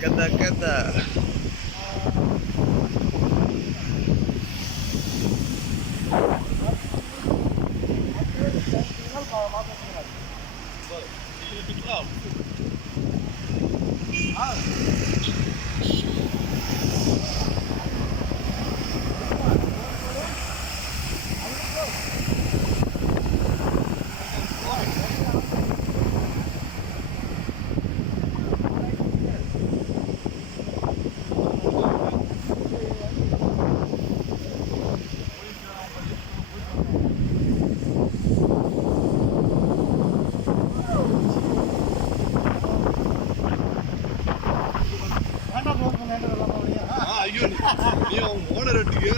Ganda-ganda. ஐயோ நீ owner அட்டிக்கு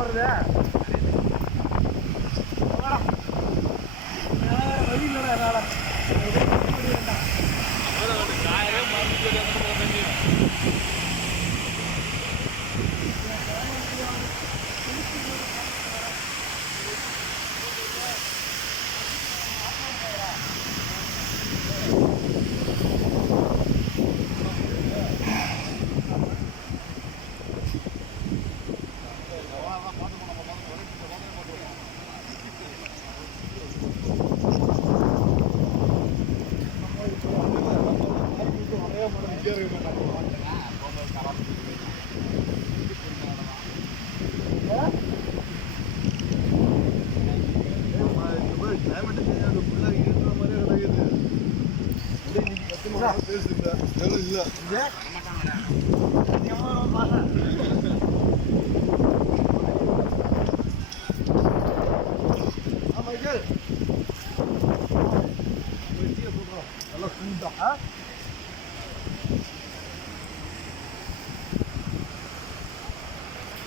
வருது வழி இல்லைடா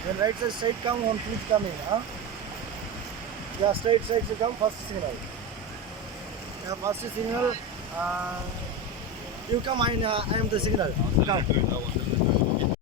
Then right side straight come, one please coming, huh? Yeah, straight come, first signal. Yeah, first signal, you come, I am the signal. Come.